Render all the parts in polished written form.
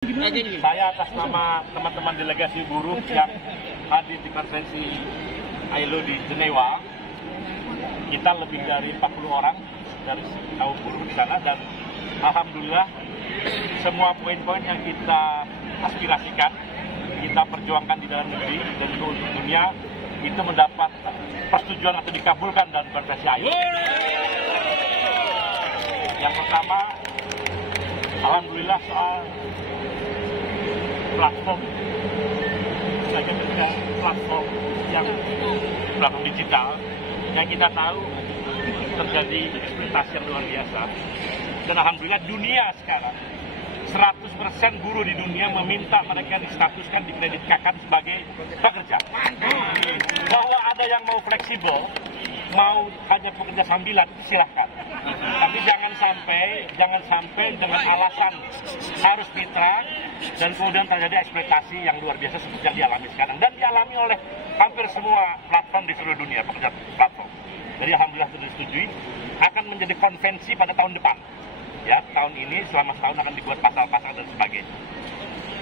Saya atas nama teman-teman delegasi buruh yang hadir di konferensi ILO di Jenewa, kita lebih dari 40 orang dari kaum buruh di sana, dan alhamdulillah semua poin-poin yang kita aspirasikan, kita perjuangkan di dalam negeri dan untuk dunia, itu mendapat persetujuan atau dikabulkan dalam konferensi ILO. Yang pertama, alhamdulillah soal platform digital yang kita tahu terjadi eksploitasi yang luar biasa, dan alhamdulillah dunia sekarang 100% buruh di dunia meminta mereka distatuskan, dikreditkan sebagai pekerja. Bahwa ada yang mau fleksibel, mau hanya pekerja sambilan, silahkan. Tapi jangan sampai dengan alasan harus mitra dan kemudian terjadi eksploitasi yang luar biasa seperti yang dialami sekarang, dan dialami oleh hampir semua platform di seluruh dunia, pekerja platform. Jadi alhamdulillah sudah disetujui, akan menjadi konvensi pada tahun depan. Ya, tahun ini selama setahun akan dibuat pasal-pasal dan sebagainya.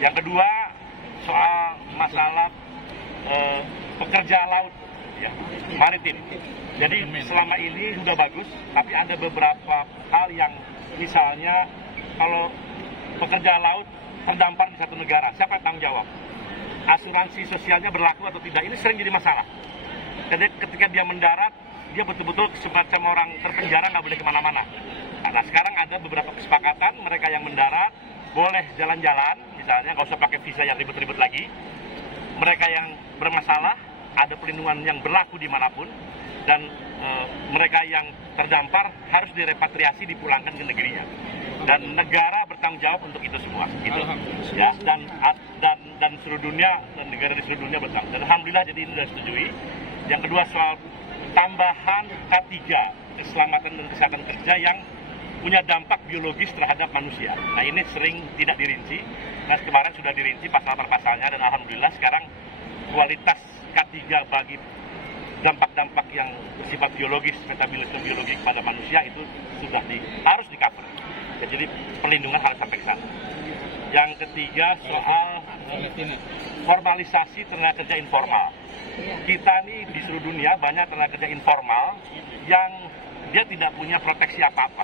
Yang kedua, soal masalah pekerja laut, ya, maritim. Jadi selama ini sudah bagus, tapi ada beberapa hal yang misalnya kalau pekerja laut terdampar di satu negara, siapa yang tanggung jawab? Asuransi sosialnya berlaku atau tidak? Ini sering jadi masalah. Jadi ketika dia mendarat, dia betul-betul semacam orang terpenjara, nggak boleh kemana-mana. Nah, sekarang ada beberapa kesepakatan, mereka yang mendarat boleh jalan-jalan, misalnya nggak usah pakai visa yang ribet-ribet lagi. Mereka yang bermasalah, ada perlindungan yang berlaku dimanapun, dan mereka yang terdampar harus direpatriasi, dipulangkan ke negerinya. Dan negara bertanggung jawab untuk itu semua. Gitu. Ya, dan seluruh dunia, dan negara di seluruh dunia bertanggung. Dan alhamdulillah jadi ini sudah disetujui. Yang kedua, soal tambahan K3, keselamatan dan kesehatan kerja yang punya dampak biologis terhadap manusia. Nah, ini sering tidak dirinci. Nah, kemarin sudah dirinci pasal per pasalnya, dan alhamdulillah sekarang kualitas K3 bagi dampak-dampak yang bersifat biologis, metabolisme biologis pada manusia itu sudah harus di-cover. Ya, jadi perlindungan harus sampai ke sana. Yang ketiga, soal formalisasi tenaga kerja informal. Kita nih di seluruh dunia banyak tenaga kerja informal yang dia tidak punya proteksi apa-apa.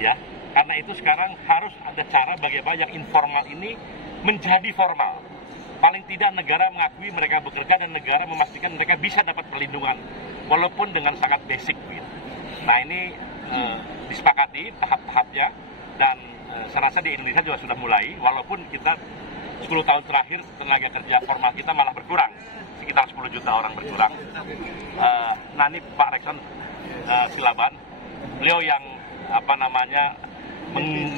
Ya, karena itu sekarang harus ada cara bagaimana yang informal ini menjadi formal. Paling tidak negara mengakui mereka bekerja, dan negara memastikan mereka bisa dapat perlindungan walaupun dengan sangat basic. Gitu. Nah, ini disepakati tahap-tahapnya, dan saya rasa di Indonesia juga sudah mulai, walaupun kita 10 tahun terakhir tenaga kerja formal kita malah berkurang, sekitar 10 juta orang berkurang. Nah, ini Pak Rekson Silaban, beliau yang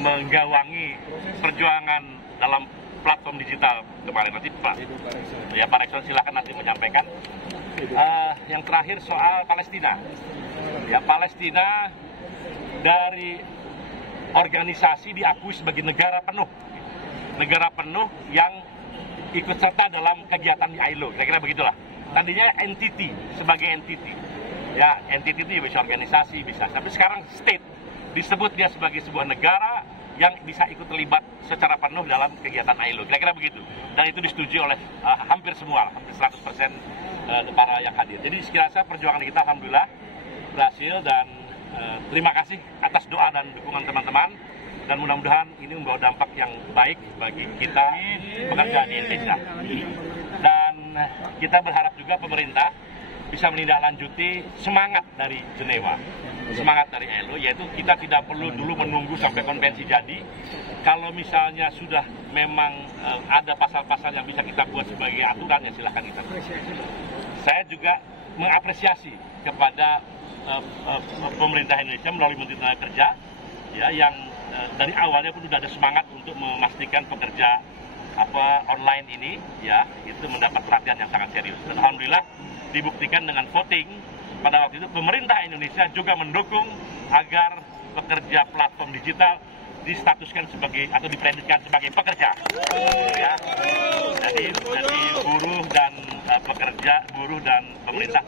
menggawangi perjuangan dalam platform digital kemarin. Nanti Pak Rekson silakan nanti menyampaikan. Yang terakhir soal Palestina. Ya, Palestina dari organisasi diakui sebagai negara penuh yang ikut serta dalam kegiatan di ILO. Kira-kira begitulah. Tadinya entity, sebagai entity. Ya, entity itu bisa organisasi, bisa. Tapi sekarang state, disebut dia sebagai sebuah negara yang bisa ikut terlibat secara penuh dalam kegiatan ILO. Kira-kira begitu. Dan itu disetujui oleh hampir semua, hampir 100% para yang hadir. Jadi sekiranya perjuangan kita alhamdulillah berhasil, dan terima kasih atas doa dan dukungan teman-teman, dan mudah-mudahan ini membawa dampak yang baik bagi kita pekerja di Indonesia. Dan kita berharap juga pemerintah bisa menindaklanjuti semangat dari Jenewa, semangat dari ILO, yaitu kita tidak perlu dulu menunggu sampai konvensi jadi. Kalau misalnya sudah memang ada pasal-pasal yang bisa kita buat sebagai aturan, ya silahkan kita. Saya juga mengapresiasi kepada pemerintah Indonesia melalui Menteri Tenaga Kerja, ya, yang dari awalnya pun sudah ada semangat untuk memastikan pekerja online ini, ya, itu mendapat perhatian yang sangat serius. Dan alhamdulillah dibuktikan dengan voting pada waktu itu, pemerintah Indonesia juga mendukung agar pekerja platform digital distatuskan sebagai atau dipreditkan sebagai pekerja. Ya. Jadi buruh dan pekerja, buruh dan pemerintah.